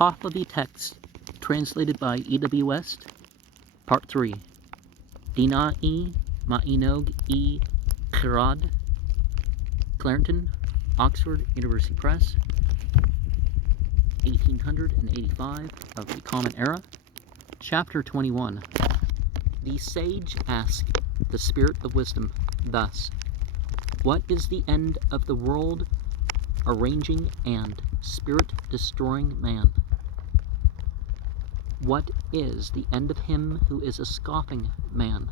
Pahlavi text, translated by E.W. West, Part 3. Dinai Mainogi Khirad, Clarendon, Oxford University Press, 1885 of the Common Era. Chapter 21. The sage asked the Spirit of Wisdom thus: What is the end of the world arranging and spirit-destroying man? What is the end of him who is a scoffing man?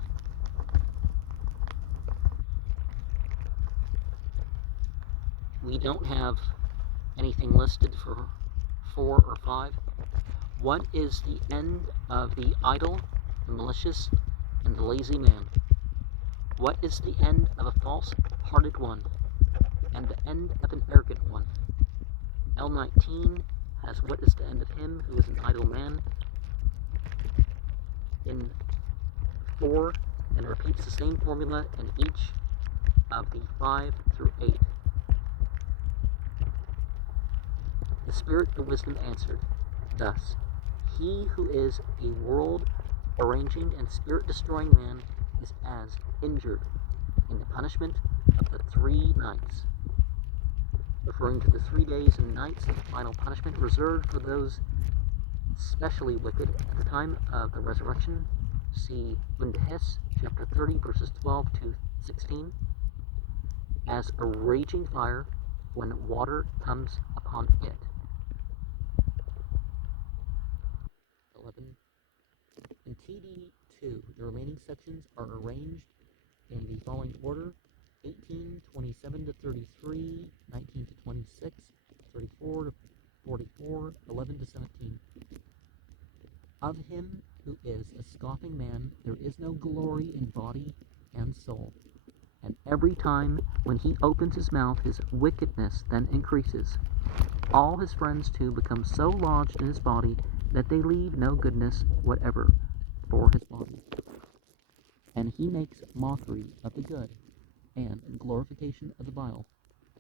We don't have anything listed for 4 or 5. What is the end of the idle, the malicious, and the lazy man? What is the end of a false-hearted one, and the end of an arrogant one? L19 has what is the end of him who is an idle man in 4, and repeats the same formula in each of the 5 through 8. The Spirit of Wisdom answered thus: He who is a world-arranging and spirit-destroying man is as injured in the punishment of the 3 nights, referring to the 3 days and nights of final punishment reserved for those especially wicked at the time of the resurrection. See Undehes, chapter 30, verses 12 to 16, as a raging fire when water comes upon it. 11. In TD2, the remaining sections are arranged in the following order: 18, 27 to 33, 19 to 26, 34 to 44, 11 to 17. Of him who is a scoffing man there is no glory in body and soul, and every time when he opens his mouth his wickedness then increases. All his friends too become so lodged in his body that they leave no goodness whatever for his body. And he makes mockery of the good, and glorification of the vile.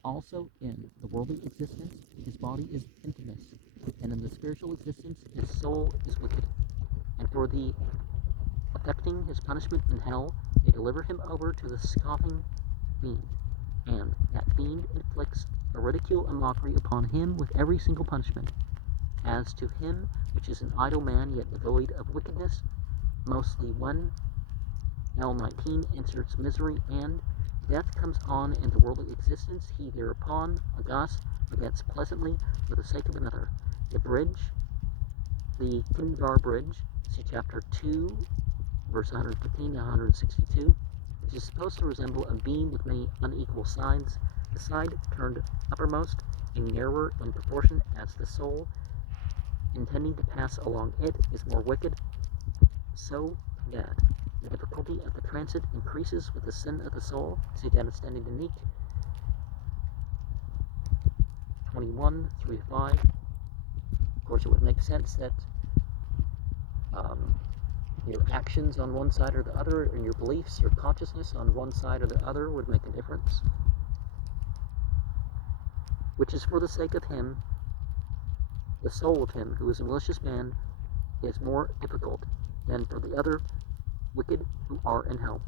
Also in the worldly existence his body is infamous, and in the spiritual existence his soul is wicked. And for the affecting his punishment in hell, they deliver him over to the scoffing fiend, and that fiend inflicts a ridicule and mockery upon him with every single punishment. As to him which is an idle man yet devoid of wickedness, mostly when L19 inserts misery and death comes on in the worldly existence, he thereupon, aghast, forgets pleasantly for the sake of another. The bridge, the Kundar bridge, see chapter 2, verse 115 to 162, which is supposed to resemble a beam with many unequal sides, the side turned uppermost and narrower in proportion as the soul, intending to pass along it, is more wicked, so that the difficulty of the transit increases with the sin of the soul. See down standing to Neek, 21, 3 to 5. Of course, it would make sense that your actions on one side or the other, and your beliefs or consciousness on one side or the other would make a difference, which is for the sake of him, the soul of him who is a malicious man, is more difficult than for the other wicked who are in hell.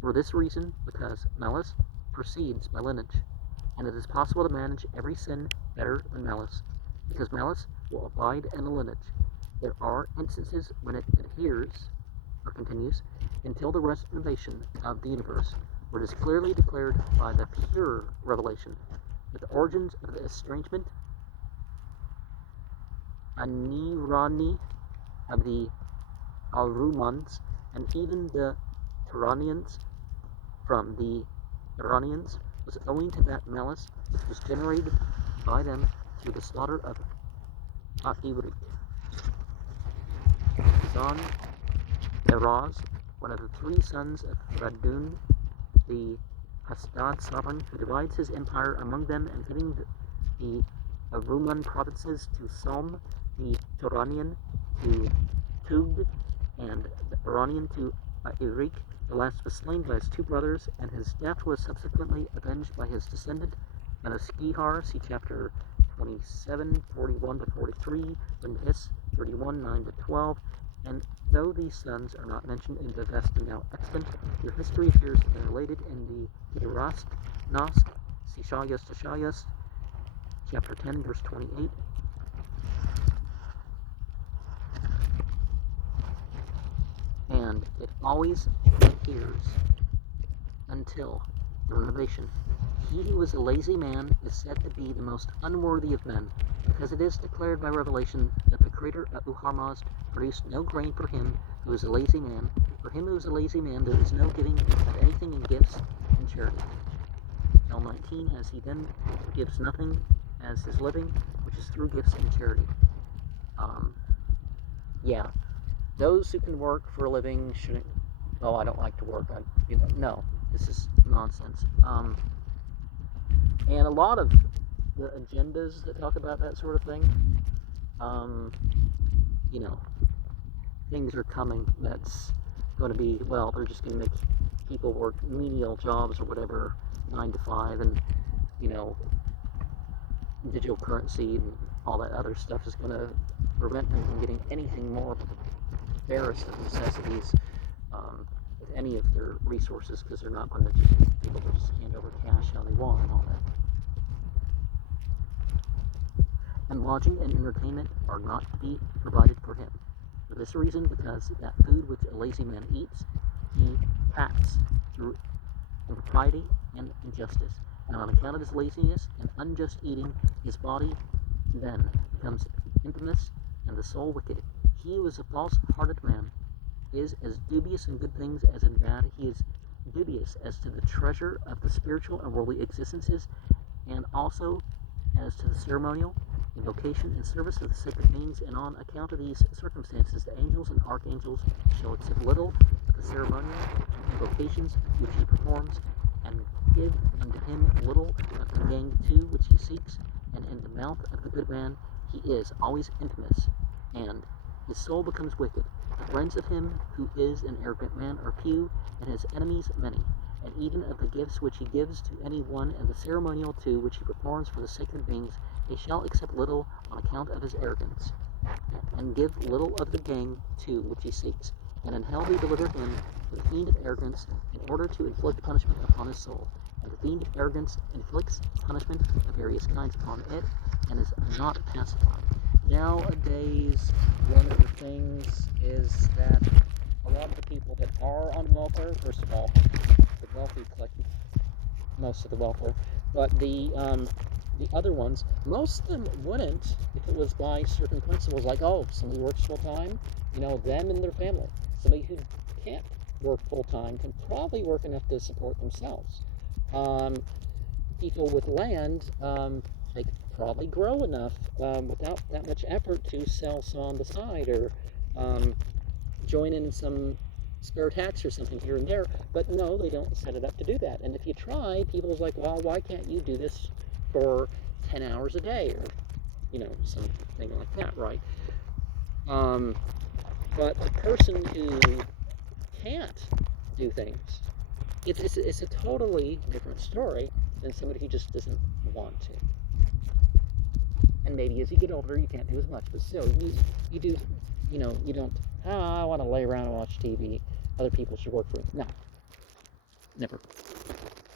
For this reason, because malice proceeds by lineage, and it is possible to manage every sin better than malice, because malice will abide in the lineage. There are instances when it adheres, or continues, until the renovation of the universe, where it is clearly declared by the pure revelation that the origins of the estrangement, Anirani, of the Arumans, and even the Turanians from the Iranians, was owing to that malice which was generated by them through the slaughter of Airik. Zon Eraz, one of the 3 sons of Radun, the Hasdad sovereign, who divides his empire among them, and giving the Aruman provinces to Salm, the Turanian to Tugd, and the Iranian to Airik. The last was slain by his 2 brothers, and his death was subsequently avenged by his descendant Manaskihar, see chapter 27, 41 to 43, Linus 31, 9 to 12, and though these sons are not mentioned in the Vesta now extant, their history appears related in the Hirast, Nosk, Sishayas, chapter 10, verse 28. And it always appears until the renovation. He who is a lazy man is said to be the most unworthy of men, because it is declared by revelation that the creator of Uharmazd produced no grain for him who is a lazy man. For him who is a lazy man there is no giving of anything in gifts and charity. L19, as he then gives nothing as his living, which is through gifts and charity. Yeah, those who can work for a living shouldn't. Oh, I don't like to work. No, this is nonsense. And a lot of the agendas that talk about that sort of thing, things are coming that's going to be, well, they're just going to make people work menial jobs or whatever, 9 to 5, and, digital currency and all that other stuff is going to prevent them from getting anything more barest of necessities with any of their resources, because they're not going to just be able to just hand over cash how they want and all that. And lodging and entertainment are not to be provided for him. For this reason, because that food which a lazy man eats, he pats through impropriety and injustice. And on account of his laziness and unjust eating, his body then becomes infamous and the soul wicked. He who is a false-hearted man is as dubious in good things as in bad. He is dubious as to the treasure of the spiritual and worldly existences, and also as to the ceremonial, invocation, and service of the sacred beings. And on account of these circumstances, the angels and archangels shall accept little of the ceremonial invocations which he performs, and give unto him little of the gain too which he seeks. And in the mouth of the good man he is always infamous, and his soul becomes wicked. The friends of him who is an arrogant man are few, and his enemies many. And even of the gifts which he gives to any one, and the ceremonial too which he performs for the sacred beings, he shall accept little on account of his arrogance, and give little of the gain too which he seeks. And in hell we deliver him, the fiend of arrogance, in order to inflict punishment upon his soul. And the fiend of arrogance inflicts punishment of various kinds upon it, and is not pacified. Nowadays, one of the things is that a lot of the people that are on welfare, first of all, the wealthy collect most of the welfare, but the other ones, most of them wouldn't if it was by certain principles, like, oh, somebody works full-time, them and their family. Somebody who can't work full-time can probably work enough to support themselves. People with land, they could probably grow enough without that much effort to sell some on the side, or join in some spare tax or something here and there. But no, they don't set it up to do that. And if you try, people's like, well, why can't you do this for 10 hours a day, or something like that, right? But the person who can't do things, it's a totally different story than somebody who just doesn't want to. And maybe as you get older, you can't do as much, but still, you do, you don't, I want to lay around and watch TV. Other people should work for me. No, never.